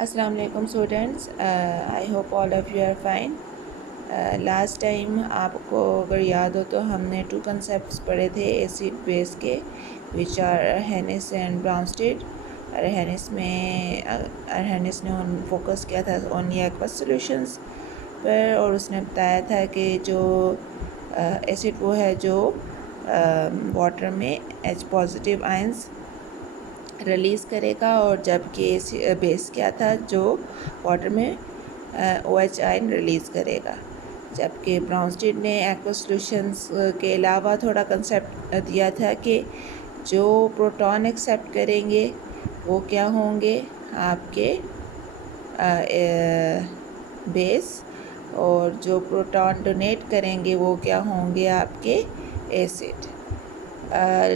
अस्सलाम वालेकुम students, I hope all of you are fine. Last time आपको अगर याद हो तो हमने टू कंसेप्ट्स पढ़े थे एसिड बेस के, विच आर अरहेनिस एंड ब्राउनस्टेड। अरहेनिस ने फोकस किया था ओनली एक्वस सॉल्यूशंस पर, और उसने बताया था कि जो एसिड वो है जो वाटर में H पॉजिटिव आयंस रिलीज़ करेगा, और जबकि बेस क्या था जो वाटर में OH आयन रिलीज़ करेगा। जबकि ब्राउनस्टेड ने एक्वा सॉल्यूशंस के अलावा थोड़ा कंसेप्ट दिया था कि जो प्रोटॉन एक्सेप्ट करेंगे वो क्या होंगे आपके बेस, और जो प्रोटॉन डोनेट करेंगे वो क्या होंगे आपके एसिड।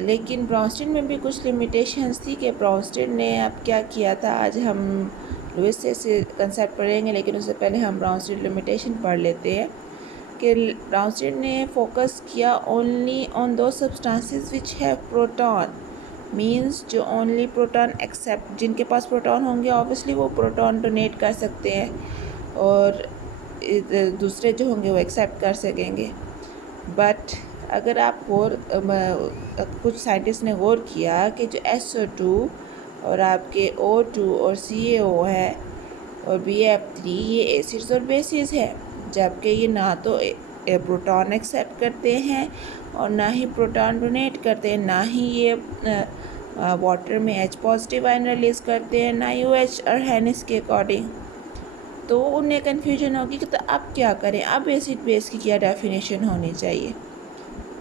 लेकिन ब्राउनस्टेड में भी कुछ लिमिटेशंस थी कि ब्राउनस्टेड ने अब क्या किया था। आज हम लुईस से कंसेप्ट पढ़ेंगे, लेकिन उससे पहले हम ब्राउनस्टेड लिमिटेशन पढ़ लेते हैं कि ब्राउनस्टेड ने फोकस किया ओनली ऑन दो substances which have proton, means जो ओनली प्रोटॉन एक्सेप्ट, जिनके पास प्रोटॉन होंगे ऑब्वियसली वो प्रोटॉन डोनेट कर सकते हैं और दूसरे जो होंगे वो एक्सेप्ट कर सकेंगे। बट अगर आप कुछ साइंटिस्ट ने गौर किया कि जो SO2 और आपके O2 और CaO है और BF3 ये एसिड्स और बेसिस है, जबकि ये ना तो प्रोटॉन एक्सेप्ट करते हैं और ना ही प्रोटॉन डोनेट करते हैं, ना ही ये वाटर में H पॉजिटिव आयन रिलीज़ करते हैं, ना ही OH अरहेनिस के अकॉर्डिंग। तो उन्हें कन्फ्यूजन होगी कि तो अब क्या करें, अब एसिड बेस की क्या डेफिनेशन होनी चाहिए।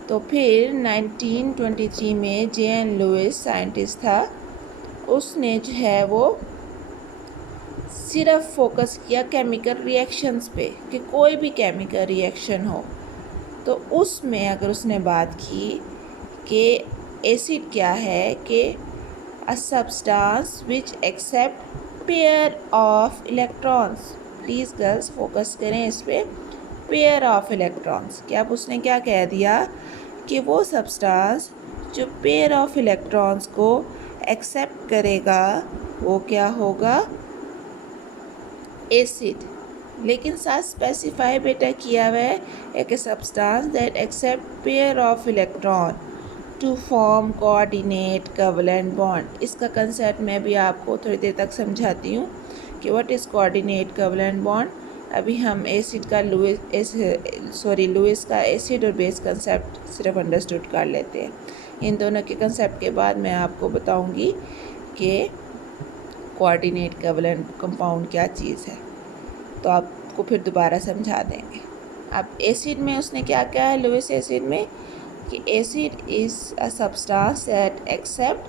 तो फिर 1923 में J.N. लुईस साइंटिस्ट था, उसने जो है वो सिर्फ फोकस किया केमिकल रिएक्शंस पे कि कोई भी केमिकल रिएक्शन हो तो उसमें अगर उसने बात की कि एसिड क्या है कि a substance which accept pair of electrons. Please girls focus करें इस पे, पेयर ऑफ इलेक्ट्रॉन्स। कि अब उसने क्या कह दिया कि वो सब्सटेंस जो पेयर ऑफ इलेक्ट्रॉन्स को एक्सेप्ट करेगा वो क्या होगा, एसिड। लेकिन साथ स्पेसिफाई बेटा किया हुआ है एक substance that accept pair of electron to form coordinate covalent bond. इसका कंसेप्ट मैं भी आपको थोड़ी देर तक समझाती हूँ कि what is coordinate covalent bond. अभी हम एसिड का लुईस का एसिड और बेस कंसेप्ट सिर्फ अंडरस्टूड कर लेते हैं। इन दोनों के कंसेप्ट के बाद मैं आपको बताऊंगी कि कोऑर्डिनेट कोवलेंट कंपाउंड क्या चीज़ है, तो आपको फिर दोबारा समझा देंगे। अब एसिड में उसने क्या क्या है लुईस एसिड में कि acid is a substance that accept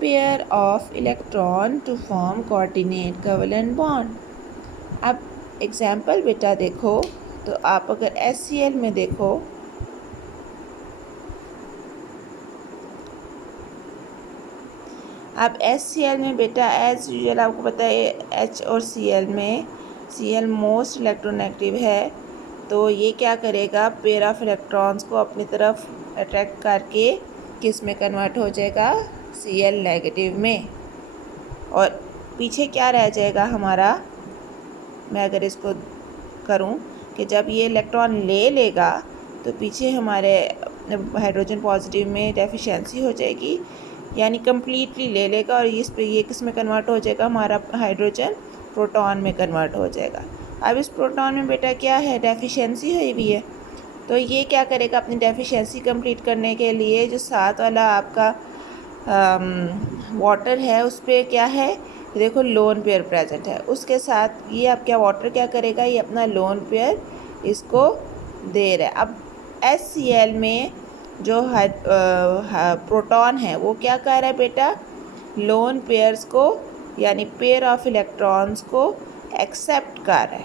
pair of electron to form coordinate covalent bond. अब एग्जाम्पल बेटा देखो, तो आप अगर HCl में देखो, अब HCl में बेटा एज यूजुअल आपको पता है H और Cl में Cl मोस्ट इलेक्ट्रोनेगेटिव है, तो ये क्या करेगा, पेयर ऑफ इलेक्ट्रॉन्स को अपनी तरफ अट्रैक्ट करके किस में कन्वर्ट हो जाएगा, Cl नेगेटिव में। और पीछे क्या रह जाएगा हमारा, मैं अगर इसको करूं कि जब ये इलेक्ट्रॉन ले लेगा तो पीछे हमारे हाइड्रोजन पॉजिटिव में डेफिशिएंसी हो जाएगी, यानी कम्प्लीटली ले लेगा और इस पे ये किस में कन्वर्ट हो जाएगा, हमारा हाइड्रोजन प्रोटॉन में कन्वर्ट हो जाएगा। अब इस प्रोटॉन में बेटा क्या है, डेफिशिएंसी हुई है, तो ये क्या करेगा, अपनी डेफिशिएंसी कंप्लीट करने के लिए जो साथ वाला आपका वाटर है उस पर क्या है, देखो लोन पेयर प्रेजेंट है, उसके साथ ये अब क्या वाटर क्या करेगा, ये अपना लोन पेयर इसको दे रहा है। अब HCl में जो प्रोटॉन है वो क्या कर रहा है बेटा, लोन पेयर्स को यानी पेयर ऑफ इलेक्ट्रॉन्स को एक्सेप्ट कर रहा है।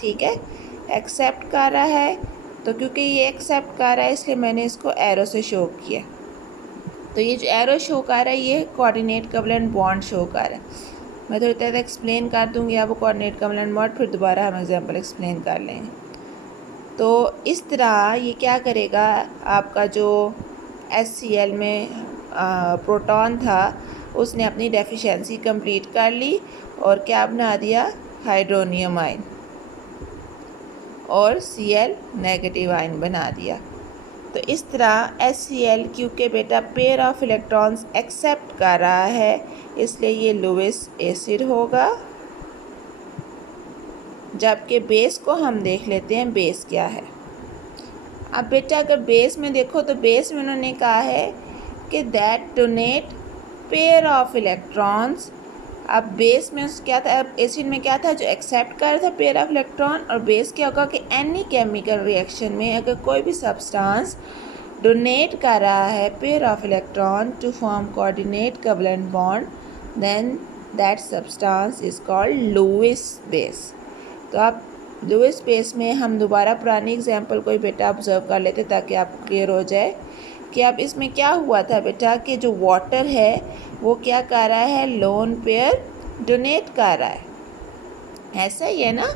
ठीक है, एक्सेप्ट कर रहा है, तो क्योंकि ये एक्सेप्ट कर रहा है इसलिए मैंने इसको एरो से शो किया। तो ये जो एरो शो कर रहा है ये कोऑर्डिनेट कोवलेंट बॉन्ड शो कर रहा है। मैं थोड़ी देर एक्सप्लेन कर दूँगी आपको कोऑर्डिनेट कोवलेंट बॉन्ड, फिर दोबारा हम एग्जांपल एक्सप्लेन कर लेंगे। तो इस तरह ये क्या करेगा, आपका जो HCl में प्रोटॉन था उसने अपनी डेफिशिएंसी कंप्लीट कर ली और क्या बना दिया, हाइड्रोनियम आयन और Cl नेगेटिव आयन बना दिया। तो इस तरह HCl क्योंकि बेटा पेयर ऑफ इलेक्ट्रॉन्स एक्सेप्ट कर रहा है इसलिए ये लुईस एसिड होगा। जबकि बेस को हम देख लेते हैं, बेस क्या है। अब बेटा अगर बेस में देखो तो बेस में उन्होंने कहा है कि that donate pair of electrons. अब बेस में क्या था, एसिड में क्या था, जो एक्सेप्ट कर रहा था पेयर ऑफ इलेक्ट्रॉन। और बेस क्या होगा कि एनी केमिकल रिएक्शन में अगर कोई भी सब्सटेंस डोनेट कर रहा है pair of electron to form coordinate covalent bond, then that substance is called Lewis base. तो आप लुईस बेस में हम दोबारा पुरानी एग्जांपल कोई बेटा ऑब्जर्व कर लेते ताकि आपको क्लियर हो जाए कि अब इसमें क्या हुआ था बेटा कि जो वाटर है वो क्या कर रहा है, लोन पेयर डोनेट कर रहा है। ऐसा ही है ना,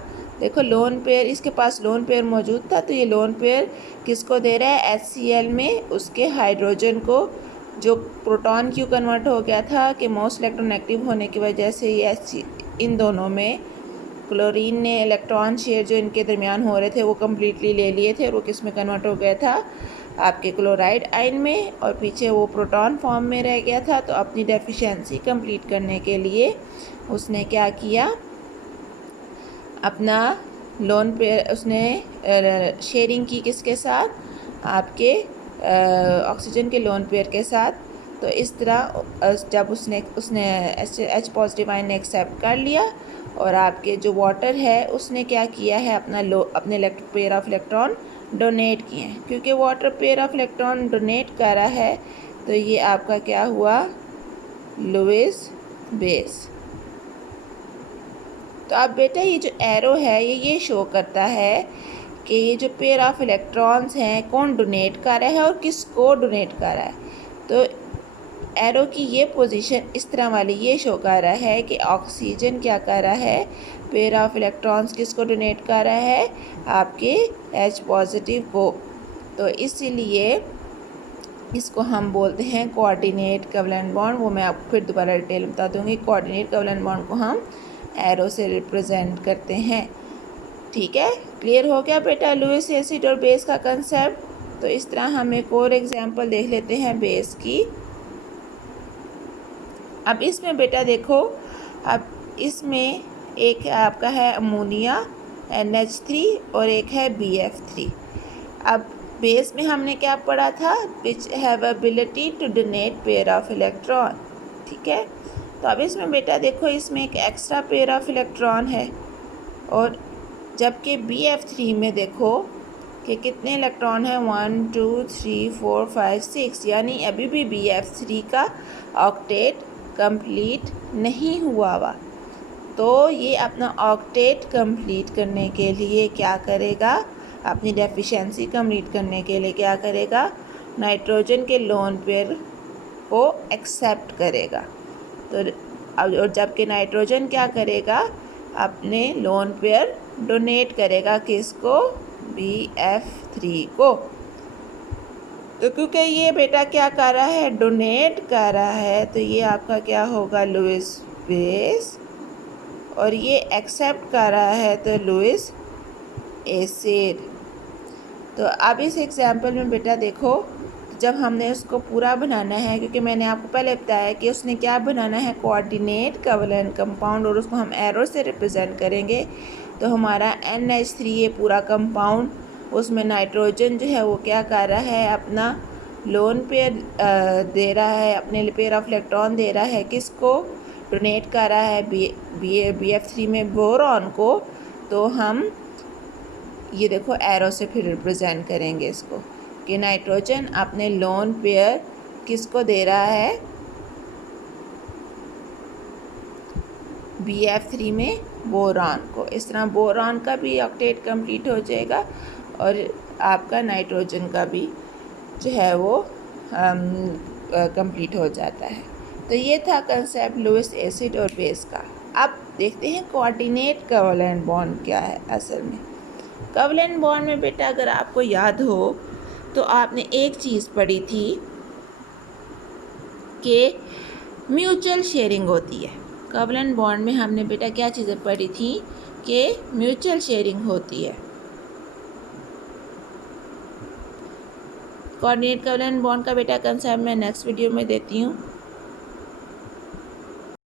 देखो लोन पेयर, इसके पास लोन पेयर मौजूद था तो ये लोन पेयर किसको दे रहा है, HCl में उसके हाइड्रोजन को, जो प्रोटॉन क्यों कन्वर्ट हो गया था कि मोस्ट इलेक्ट्रोनेगेटिव होने की वजह से ये इन दोनों में क्लोरीन ने इलेक्ट्रॉन शेयर जो इनके दरमियान हो रहे थे वो कम्प्लीटली ले लिए थे और वो किस में कन्वर्ट हो गया था, आपके क्लोराइड आयन में, और पीछे वो प्रोटॉन फॉर्म में रह गया था। तो अपनी डेफिशिएंसी कंप्लीट करने के लिए उसने क्या किया, अपना लोन पेयर उसने शेयरिंग की किसके साथ, आपके ऑक्सीजन के लोन पेयर के साथ। तो इस तरह जब उसने H पॉजिटिव आयन ने एक्सेप्ट कर लिया और आपके जो वाटर है उसने क्या किया है, अपने पेयर ऑफ इलेक्ट्रॉन डोनेट किए हैं। क्योंकि water pair of electron donate कर रहा है तो ये आपका क्या हुआ, लुईस बेस। तो अब बेटा ये जो एरो है ये शो करता है कि ये जो पेयर ऑफ इलेक्ट्रॉन्स हैं कौन डोनेट कर रहा है और किसको डोनेट कर रहा है। तो एरो की ये पोजीशन इस तरह वाली ये शो कर रहा है कि ऑक्सीजन क्या कर रहा है, पेयर ऑफ इलेक्ट्रॉन्स किसको डोनेट कर रहा है, आपके H पॉजिटिव को। तो इसीलिए इसको हम बोलते हैं कोऑर्डिनेट कोवैलेंट बॉन्ड। वो मैं आपको फिर दोबारा डिटेल बता दूंगी। कोऑर्डिनेट कोवैलेंट बॉन्ड को हम एरो से रिप्रेजेंट करते हैं। ठीक है, क्लियर हो गया बेटा लुईस एसिड और बेस का कंसेप्ट। तो इस तरह हम एक और एग्जांपल देख लेते हैं बेस की। अब इसमें बेटा देखो, अब इसमें एक आपका है अमोनिया NH3 और एक है BF3। अब बेस में हमने क्या पढ़ा था, which have ability to donate pair of electron. ठीक है, तो अब इसमें बेटा देखो, इसमें एक एक्स्ट्रा पेयर ऑफ इलेक्ट्रॉन है और जबकि BF3 में देखो कि कितने इलेक्ट्रॉन है, 1 2 3 4 5 6, यानी अभी भी BF3 का ऑक्टेट कंप्लीट नहीं हुआ हुआ। तो ये अपना ऑक्टेट कंप्लीट करने के लिए क्या करेगा, अपनी डेफिशिएंसी कंप्लीट करने के लिए क्या करेगा, नाइट्रोजन के लोन पेयर को एक्सेप्ट करेगा। तो और जबकि नाइट्रोजन क्या करेगा, अपने लोन पेयर डोनेट करेगा किसको, BF3 को। तो क्योंकि ये बेटा क्या कर रहा है, डोनेट कर रहा है, तो ये आपका क्या होगा, लुईस बेस, और ये एक्सेप्ट कर रहा है तो लुईस एसिड। तो अब इस एग्जांपल में बेटा देखो, जब हमने उसको पूरा बनाना है, क्योंकि मैंने आपको पहले बताया कि उसने क्या बनाना है, कोऑर्डिनेट कोवैलेंट कंपाउंड, और उसको हम एरो से रिप्रेजेंट करेंगे। तो हमारा NH3 ये पूरा कंपाउंड, उसमें नाइट्रोजन जो है वो क्या कर रहा है, अपना लोन पेयर दे रहा है, अपने पेयर ऑफ इलेक्ट्रॉन दे रहा है, किसको डोनेट कर रहा है, BF3 में बोरॉन को। तो हम ये देखो एरो से फिर रिप्रेजेंट करेंगे इसको कि नाइट्रोजन अपने लोन पेयर किसको दे रहा है, BF3 में बोरॉन को। इस तरह बोरॉन का भी ऑक्टेट कंप्लीट हो जाएगा और आपका नाइट्रोजन का भी जो है वो कंप्लीट हो जाता है। तो ये था कंसेप्ट लुईस एसिड और बेस का। अब देखते हैं कोऑर्डिनेट कोवैलेंट बॉन्ड क्या है असल में। कोवैलेंट बॉन्ड में बेटा अगर आपको याद हो तो आपने एक चीज़ पढ़ी थी कि म्यूचुअल शेयरिंग होती है। कोवलेंट बॉन्ड में हमने बेटा क्या चीज़ें पढ़ी थी कि म्यूचुअल शेयरिंग होती है। कोऑर्डिनेट कोवलेंट बॉन्ड का बेटा कंसेप्ट मैं नेक्स्ट वीडियो में देती हूँ।